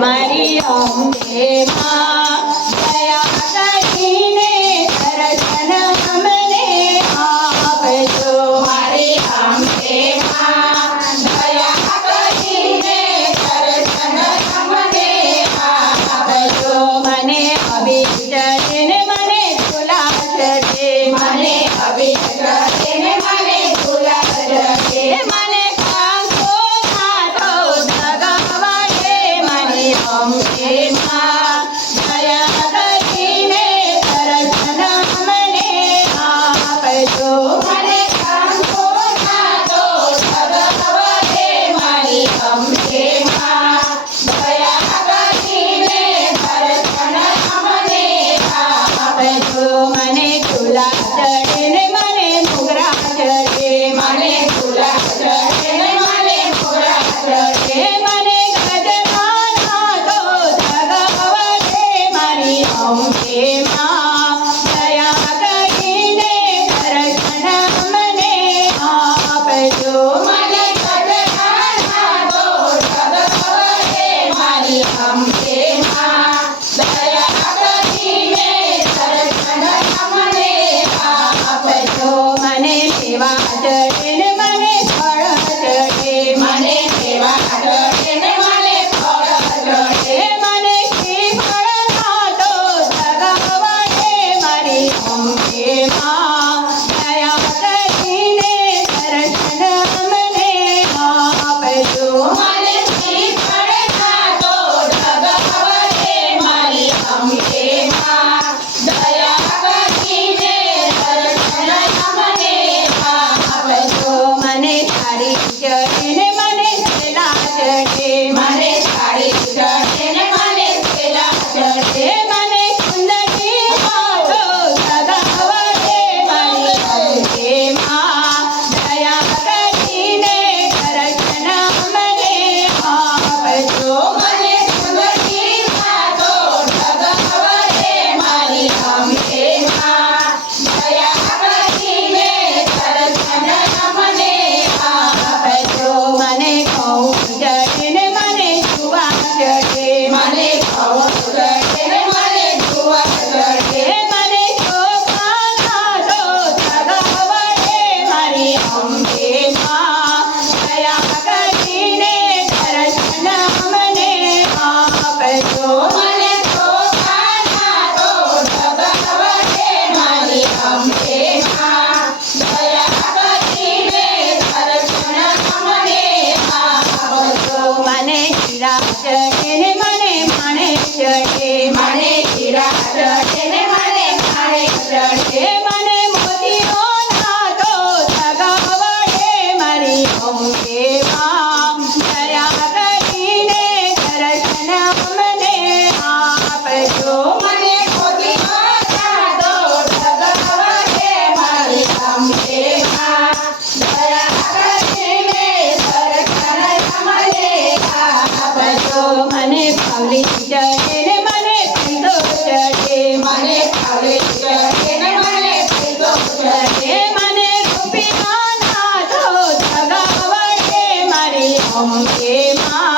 મારી અંબે માં દયા કરીને દર્શન અમને આપજો. મારી અંબે માં દયા કરીને દર્શન અમને આપજો. મને અભિષેકને મને ઝુલાવજે. મને અભિષેકને મને ઝુલાવજે. મને કાંસો ખાતો જગાવજે. મારી અંબે માં દયા કરીને દર્શન અમને આપજો. મને કાંસો ખાતો જગાવજે. મારી અંબે માં દયા કરીને દર્શન અમને આપજો. મને ઝુલા ચડે મને મોગરા ચડે. મને ઝુલા ચડે ને મને મોગરા ચડે. મને ગજરાના તો જગાવજે. મારી અંબે માં દયા કરીને દર્શન અમને આપજો. મને ગજરાના દોર જગાવજે. મારી અંબે માં દયા કરીને દર્શન અમને આપજો. મને સેવા ચડે ને મને ફળ ચડે. મને સેવા ચડે ને મને ફળ ચડે. મને શ્રીફળના તો જગાવજે. મારી અંબે માં દયા કરીને દર્શન અમને આપજો. મને શ્રીફળના દોર જગાવજે. મારી અંબે માં દયા કરીને દર્શન અમને આપજો. મને સાડી ચડે ને મને સેલા ચડે. મને સાડી ચડે ને મને સેલા ચડે. મને કુંદની વાતો જગાવજે. મારી અંબે માં દયા કરીને દર્શન અમને આપજો. મને સુંદરી વાતો જગાવજે. મારી અંબે માં દયા કરીને દર્શન અમને આપજો. મને ઘઉં ચડે ને મને જુવાર ચડે. મને ઘઉં ચડે ને મને જુવાર ચડે. મને ચોખાના તો જગાવજે. મારી અંબે માં દયા કરીને દર્શન અમને આપજો. મને ચોખાના દોર જગાવજે. મારી અંબે માં દયા કરીને દર્શન અમને આપજો. મને હીરા ચડે ને મને માણેક ચડે. મને હીરા ચડે ને મને માણેક ચડે. મને મોતીઓના તો જગાવજે. મારી અંબે માં દયા કરીને દર્શન અમને આપજો. મને મોતીઓના દોર જગાવજે. મારી અંબે માં દયા કરીને દર્શન અમને આપજો. મને પાવલી ચડે ને મને પીતો ચડે. મને પાવલી ચડે ને મને પીતો ચડે. મને રૂપિયાના તો જગાવજે. મારી અંબે માં